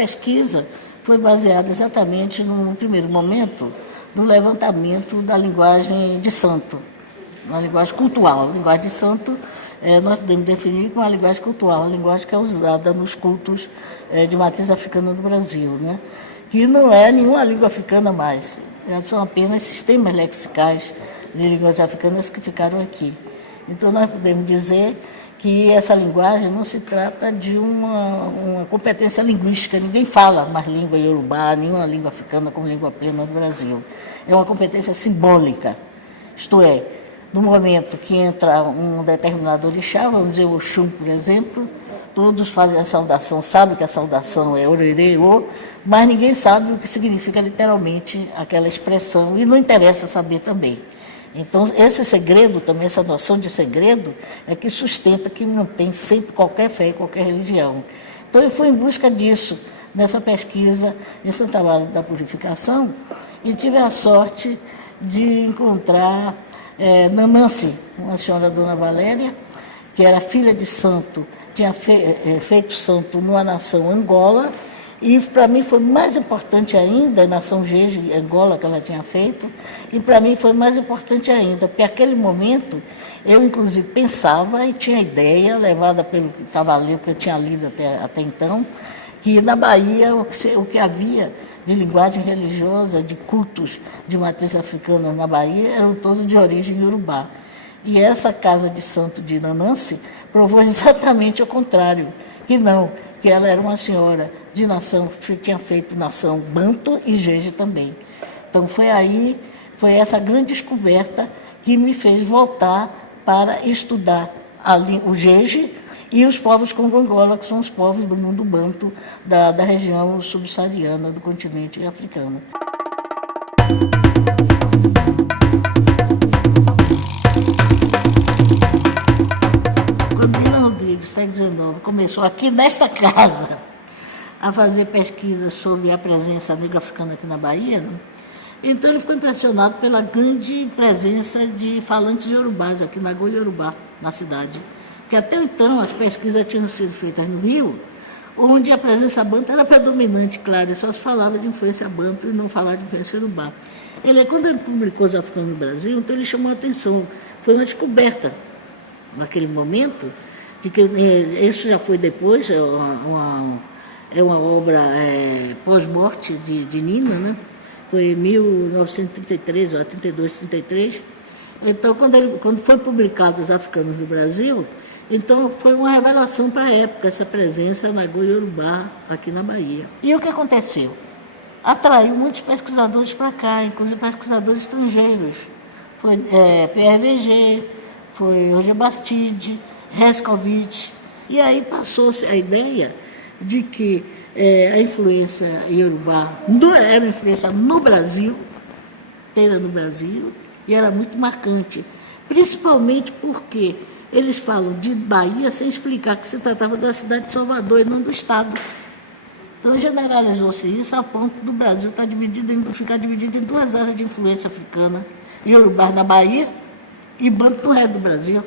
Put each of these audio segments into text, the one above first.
pesquisa foi baseada exatamente, no primeiro momento, no levantamento da linguagem de santo, uma linguagem cultural. A linguagem de santo nós podemos definir como uma linguagem cultural, a linguagem que é usada nos cultos de matriz africana no Brasil, né? Que não é nenhuma língua africana mais, são apenas sistemas lexicais de línguas africanas que ficaram aqui. Então nós podemos dizer que essa linguagem não se trata de uma competência linguística, ninguém fala mais língua iorubá, nenhuma língua africana como língua plena do Brasil. É uma competência simbólica, isto é, no momento que entra um determinado orixá, vamos dizer o Oxum, por exemplo, todos fazem a saudação, sabem que a saudação é orerê, mas ninguém sabe o que significa literalmente aquela expressão e não interessa saber também. Então, esse segredo também, essa noção de segredo, é que sustenta, que mantém sempre qualquer fé e qualquer religião. Então, eu fui em busca disso, nessa pesquisa, nesse trabalho da purificação, e tive a sorte de encontrar Nanansi, uma senhora Dona Valéria, que era filha de santo, tinha feito santo numa nação Angola, e para mim foi mais importante ainda, a nação Jeje, Angola, que ela tinha feito, e para mim foi mais importante ainda, porque naquele momento eu inclusive pensava e tinha ideia, levada pelo cavaleiro que eu tinha lido até então, que na Bahia o que havia de linguagem religiosa, de cultos de matriz africana na Bahia, eram todos de origem iorubá. E essa casa de santo de Nanansi provou exatamente o contrário, que ela era uma senhora de nação, tinha feito nação Banto e Jeje também. Então foi essa grande descoberta que me fez voltar para estudar o Jeje e os povos congo-angola, que são os povos do mundo Banto, da região subsaariana do continente africano. Século XIX, começou aqui nesta casa a fazer pesquisas sobre a presença negra africana aqui na Bahia, né? Então ele ficou impressionado pela grande presença de falantes iorubás aqui na Goiânia Iorubá, na cidade. Porque até então as pesquisas tinham sido feitas no Rio, onde a presença banto era predominante, claro, só se falava de influência banto e não falava de influência iorubá. Quando ele publicou Os Africanos no Brasil, então ele chamou a atenção, foi uma descoberta naquele momento, de que isso já foi depois, é uma obra pós-morte de Nina, né? Foi em 1933, ou 32, 33. Então, quando foi publicado Os Africanos no Brasil, então foi uma revelação para a época, essa presença na Goiânia Iorubá, aqui na Bahia. E o que aconteceu? Atraiu muitos pesquisadores para cá, inclusive pesquisadores estrangeiros. Foi Pierre Berger, foi Roger Bastide, Rescovitch, e aí passou-se a ideia de que a influência iorubá era uma influência no Brasil, inteira no Brasil, e era muito marcante, principalmente porque eles falam de Bahia sem explicar que se tratava da cidade de Salvador e não do Estado. Então generalizou-se isso a ponto do Brasil ficar dividido em duas áreas de influência africana, iorubá na Bahia e banto no resto do Brasil.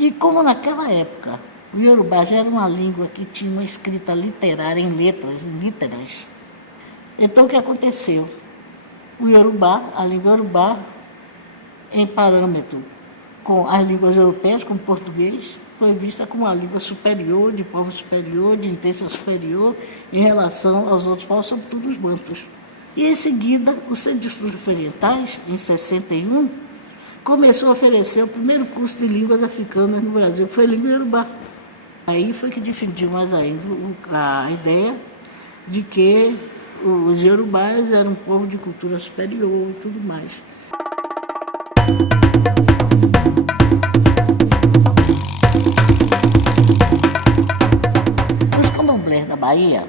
E como naquela época o iorubá já era uma língua que tinha uma escrita literária em letras, em literas, então o que aconteceu? O iorubá, a língua iorubá, em parâmetro com as línguas europeias, como o português, foi vista como uma língua superior, de povo superior, de intenção superior, em relação aos outros povos, sobretudo os bantos. E em seguida, o Centro de Estudos Orientais, em 61, começou a oferecer o primeiro curso de línguas africanas no Brasil, que foi língua iorubá. Aí foi que difundiu mais ainda a ideia de que os iorubás eram um povo de cultura superior e tudo mais. Os candomblés da Bahia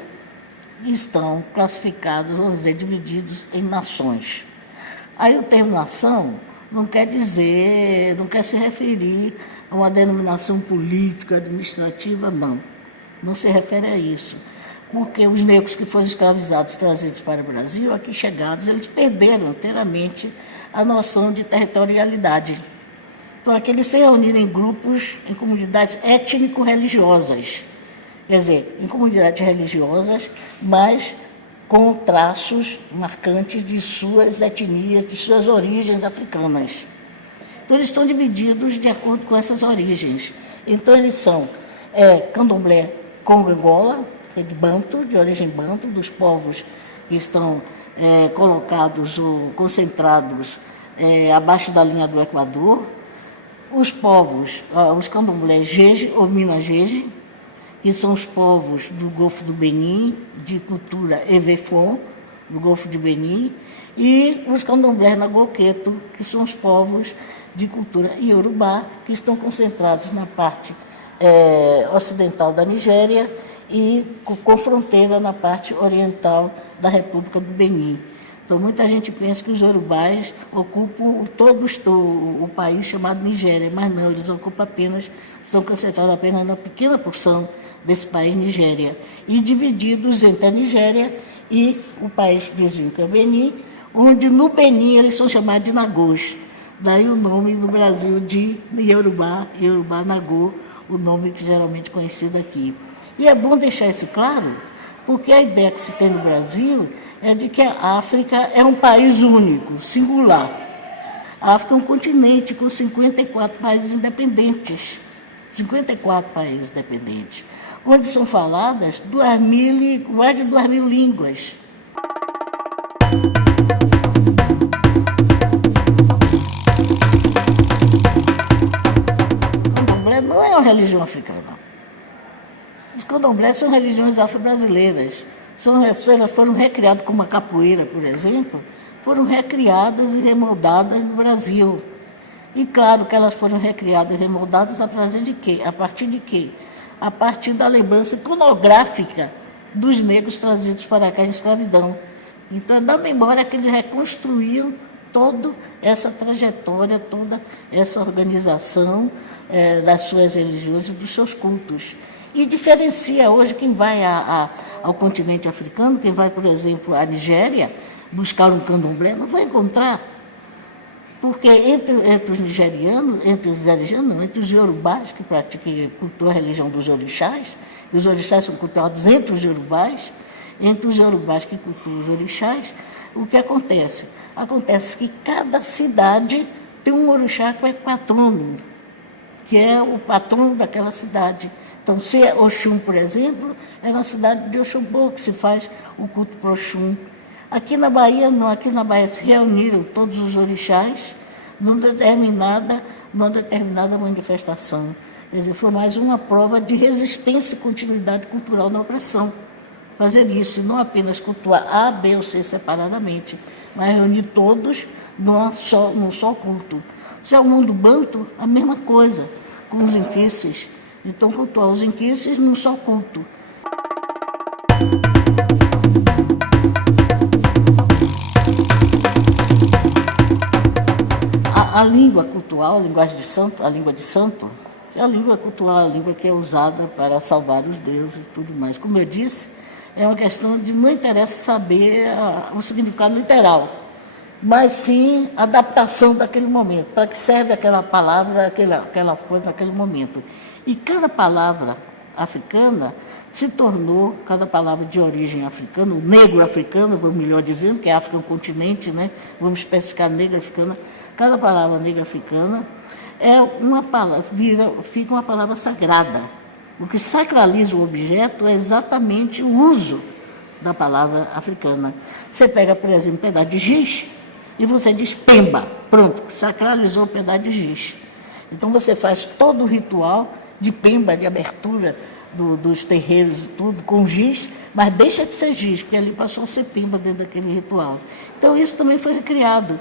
estão classificados, vamos dizer, divididos em nações. Aí o termo nação não quer se referir a uma denominação política, administrativa, não. Não se refere a isso. Porque os negros que foram escravizados, trazidos para o Brasil, aqui chegados, eles perderam inteiramente a noção de territorialidade. Então, aqui eles se reuniram em grupos, em comunidades étnico-religiosas. quer dizer, em comunidades religiosas, mas com traços marcantes de suas etnias, de suas origens africanas. Então, eles estão divididos de acordo com essas origens. Então, eles são candomblé Congo-Angola, que é de Banto, de origem Banto, dos povos que estão colocados ou concentrados abaixo da linha do Equador. Os povos, os candomblés Jeje ou Minas Jeje, que são os povos do Golfo do Benin, de cultura Evefon, do Golfo de Benin, e os candomblés Nagoqueto, que são os povos de cultura Iorubá, que estão concentrados na parte ocidental da Nigéria e com fronteira na parte oriental da República do Benin. Então, muita gente pensa que os Yorubás ocupam todo o país chamado Nigéria, mas não, eles ocupam apenas, estão concentrados apenas na pequena porção desse país, Nigéria, e divididos entre a Nigéria e o país vizinho, que é o Benin, onde no Benin eles são chamados de Nagôs. Daí o nome no Brasil de Yorubá, Yorubá Nagô, o nome que geralmente é conhecido aqui. E é bom deixar isso claro, porque a ideia que se tem no Brasil é de que a África é um país único, singular. A África é um continente com 54 países independentes. 54 países independentes, onde são faladas mais de 2.000 línguas. O candomblé não é uma religião africana. Os candomblés são religiões afro-brasileiras. Elas foram recriadas como a capoeira, por exemplo, foram recriadas e remoldadas no Brasil. E claro que elas foram recriadas e remoldadas a partir de quê? A partir de quê? A partir da lembrança iconográfica dos negros trazidos para cá em escravidão. Então é da memória que eles reconstruíram toda essa trajetória, toda essa organização das suas religiões e dos seus cultos. E diferencia hoje quem vai ao continente africano, quem vai, por exemplo, à Nigéria, buscar um candomblé, não vai encontrar. Porque entre os nigerianos, entre os iorubás, que cultuam a religião dos orixás, e os orixás são cultuados entre os iorubás que cultuam os orixás, o que acontece? Acontece que cada cidade tem um orixá que é patrono, que é o patrono daquela cidade. Então, se é Oxum, por exemplo, é na cidade de Oxumbô que se faz o culto para Oxum. Aqui na Bahia, não. Aqui na Bahia se reuniram todos os orixás numa determinada manifestação. Quer dizer, foi mais uma prova de resistência e continuidade cultural na opressão. Fazer isso, e não apenas cultuar A, B ou C separadamente, mas reunir todos num só culto. Se é o mundo banto, a mesma coisa, com os inquices. Então, cultuar os inquices num só culto. A língua cultural, a linguagem de santo, a língua de santo, é a língua cultural, a língua que é usada para salvar os deuses e tudo mais. Como eu disse, é uma questão de não interessa saber o significado literal, mas sim a adaptação daquele momento, para que serve aquela palavra, aquela foi naquele momento. E cada palavra africana se tornou, cada palavra de origem africana, o negro africano, vamos melhor dizendo, que a África é um continente, né? Vamos especificar negra africana, cada palavra negra africana é uma palavra, fica uma palavra sagrada. O que sacraliza o objeto é exatamente o uso da palavra africana. Você pega, por exemplo, um pedaço de giz e você diz pemba, pronto, sacralizou o pedaço de giz. Então você faz todo o ritual de pemba, de abertura dos terreiros e tudo, com giz, mas deixa de ser giz, porque ali passou a ser pemba dentro daquele ritual. Então isso também foi recriado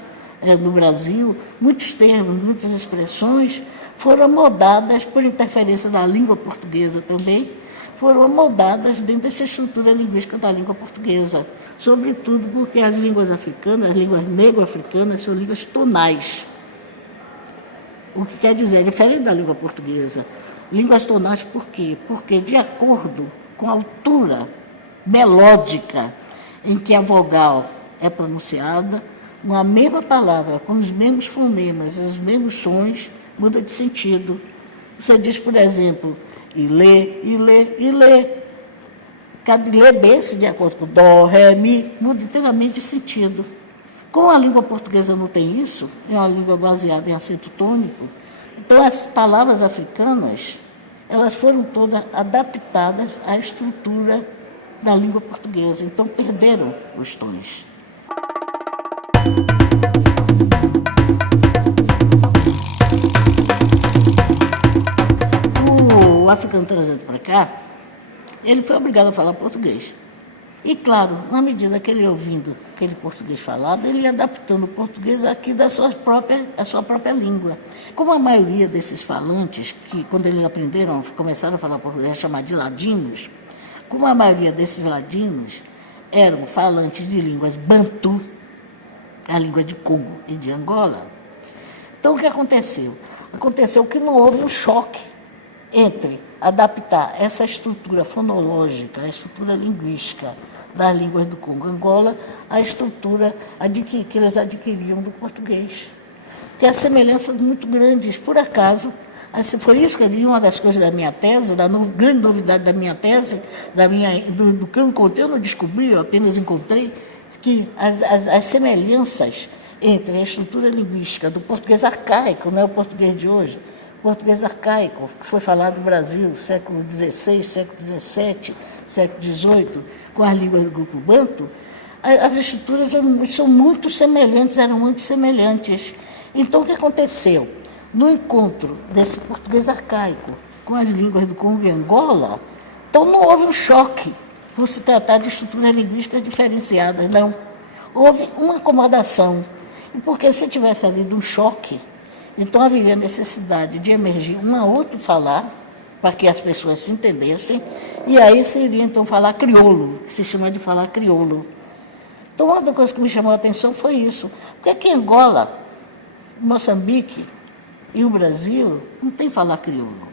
no Brasil. Muitos termos, muitas expressões foram amoldadas por interferência da língua portuguesa também, foram amoldadas dentro dessa estrutura linguística da língua portuguesa, sobretudo porque as línguas africanas, as línguas negro-africanas, são línguas tonais. O que quer dizer, é diferente da língua portuguesa. Línguas tonais por quê? Porque, de acordo com a altura melódica em que a vogal é pronunciada, uma mesma palavra, com os mesmos fonemas, os mesmos sons, muda de sentido. Você diz, por exemplo, ilê, ilê, ilê. Cada lê desse, de acordo com dó, ré, mi, muda inteiramente de sentido. Como a língua portuguesa não tem isso, é uma língua baseada em acento tônico, então as palavras africanas, elas foram todas adaptadas à estrutura da língua portuguesa, então perderam os tons. O africano trazido para cá, ele foi obrigado a falar português. E, claro, na medida que ele ia ouvindo aquele português falado, ele ia adaptando o português aqui da sua própria língua. Como a maioria desses falantes, que quando eles aprenderam, começaram a falar português, chamar de ladinos, como a maioria desses ladinos eram falantes de línguas bantu, a língua de Congo e de Angola, então o que aconteceu? Aconteceu que não houve um choque entre adaptar essa estrutura fonológica, a estrutura linguística das línguas do Congo e Angola, à estrutura que eles adquiriam do português. Que há semelhanças muito grandes. Por acaso, foi isso que uma das coisas da minha tese, grande novidade da minha tese, do que eu encontrei, eu não descobri, eu apenas encontrei, que as semelhanças entre a estrutura linguística do português arcaico, não é o português de hoje, português arcaico, que foi falado no Brasil, século XVI, século XVII, século XVIII, com as línguas do grupo banto, as estruturas são muito semelhantes, eram muito semelhantes. Então, o que aconteceu? No encontro desse português arcaico com as línguas do Congo e Angola, então não houve um choque por se tratar de estruturas linguísticas diferenciadas, não. Houve uma acomodação. E porque se tivesse havido um choque, então haveria necessidade de emergir um outro falar, para que as pessoas se entendessem, e aí seria então falar crioulo, que se chama de falar crioulo. Então, outra coisa que me chamou a atenção foi isso. Porque aqui em Angola, Moçambique e o Brasil não tem falar crioulo.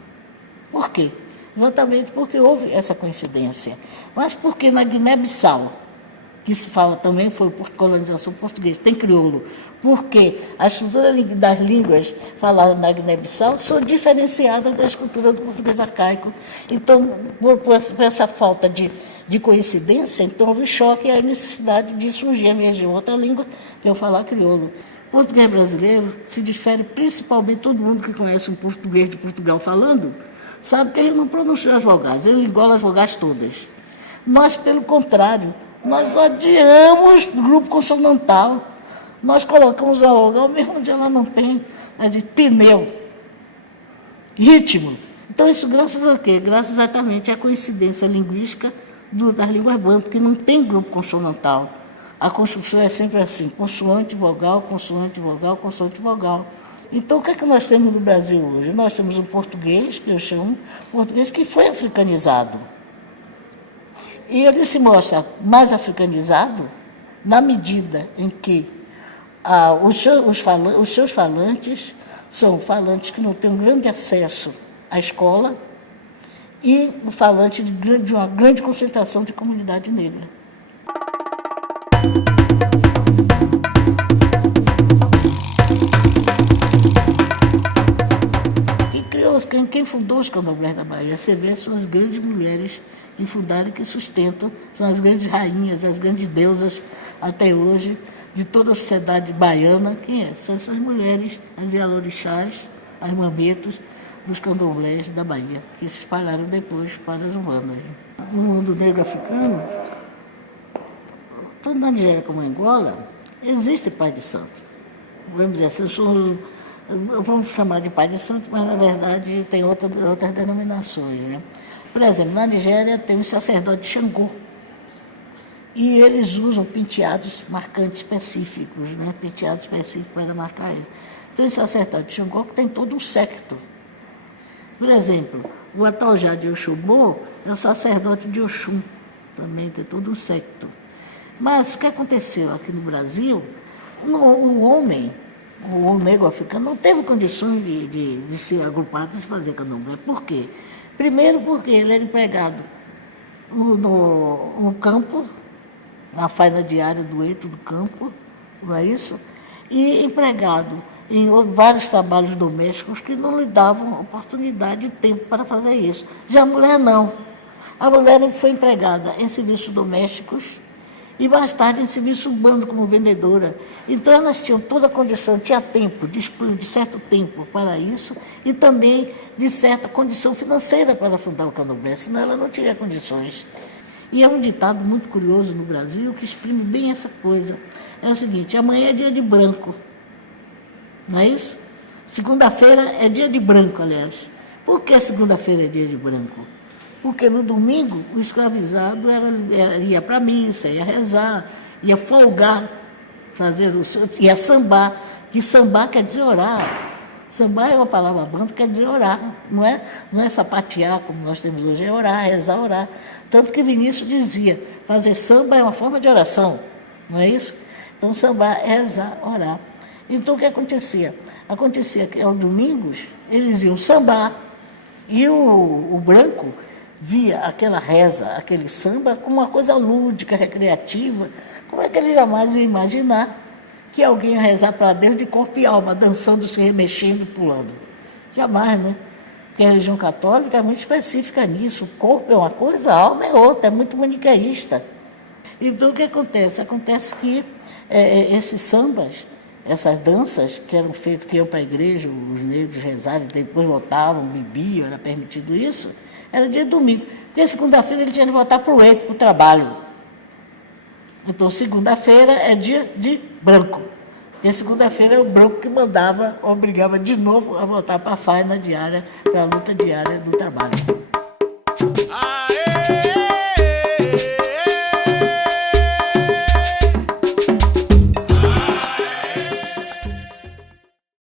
Por quê? Exatamente porque houve essa coincidência. Mas porque na Guiné-Bissau, que se fala também, foi por colonização portuguesa, tem crioulo, porque a estrutura das línguas faladas na Guiné-Bissau são diferenciadas da estrutura do português arcaico. Então, por essa falta de coincidência, então houve choque e a necessidade de surgir, emergir outra língua, que é o falar crioulo. O português brasileiro se difere principalmente, todo mundo que conhece um português de Portugal falando, sabe que ele não pronuncia as vogais, ele engola as vogais todas. Nós, pelo contrário, nós odiamos grupo consonantal. Nós colocamos a vogal mesmo onde ela não tem, de pneu, ritmo. Então, isso graças a quê? Graças exatamente à coincidência linguística das línguas banto, que não tem grupo consonantal. A construção é sempre assim, consoante, vogal, consoante, vogal, consoante, vogal. Então, o que é que nós temos no Brasil hoje? Nós temos um português, que eu chamo português, que foi africanizado. E ele se mostra mais africanizado na medida em que os seus falantes são falantes que não têm um grande acesso à escola e o falante de uma grande concentração de comunidade negra. Quem fundou os candomblés da Bahia? Você vê, são as grandes mulheres que fundaram e que sustentam, são as grandes rainhas, as grandes deusas até hoje de toda a sociedade baiana. Quem é? São essas mulheres, as Ialorixás, as mametos dos candomblés da Bahia, que se espalharam depois para as humanas. No mundo negro africano, tanto na Nigéria como em Angola, existe pai de santo. Vamos dizer assim, vamos chamar de pai de santo, mas na verdade tem outras denominações, né? Por exemplo, na Nigéria tem os sacerdotes de Xangô. E eles usam penteados marcantes específicos, né? Penteados específicos para marcar ele. Então, esse sacerdote de Xangô que tem todo um séquito. Por exemplo, o Atojá de Oxobô é o sacerdote de Oxum, também tem todo um séquito. Mas o que aconteceu aqui no Brasil, o homem negro africano não teve condições de se agrupar, de se fazer candomblé. Por quê? Primeiro porque ele era empregado no campo, na faina diária do eito do campo, não é isso? E empregado em vários trabalhos domésticos que não lhe davam oportunidade e tempo para fazer isso. Já a mulher não. A mulher foi empregada em serviços domésticos e mais tarde em serviço urbano como vendedora. Então elas tinham toda a condição, tinha tempo, de certo tempo para isso e também de certa condição financeira para fundar o Candomblé, senão ela não teria condições. E é um ditado muito curioso no Brasil que exprime bem essa coisa. É o seguinte, amanhã é dia de branco, não é isso? Segunda-feira é dia de branco, aliás. Por que segunda-feira é dia de branco? Porque no domingo o escravizado ia para a missa, ia rezar, ia folgar, ia sambar, que sambar quer dizer orar. Sambar é uma palavra banda, quer dizer orar, não é sapatear como nós temos hoje, é orar, rezar, orar. Tanto que Vinícius dizia, fazer samba é uma forma de oração, não é isso? Então sambar é rezar, orar. Então o que acontecia? Acontecia que aos domingos eles iam sambar e o branco via aquela reza, aquele samba, como uma coisa lúdica, recreativa. Como é que ele jamais ia imaginar que alguém ia rezar para Deus de corpo e alma, dançando, se remexendo, pulando? Jamais, né? Porque a religião católica é muito específica nisso. O corpo é uma coisa, a alma é outra, é muito maniqueísta. Então, o que acontece? Acontece que esses sambas, essas danças que eram feitas, que iam para a igreja, os negros rezavam, depois voltavam, bebiam, era permitido isso, era dia de domingo. Porque segunda-feira ele tinha de voltar para o eito, para o trabalho. Então, segunda-feira é dia de branco. Porque segunda-feira é o branco que mandava, obrigava de novo a voltar para a faina diária, para a luta diária do trabalho.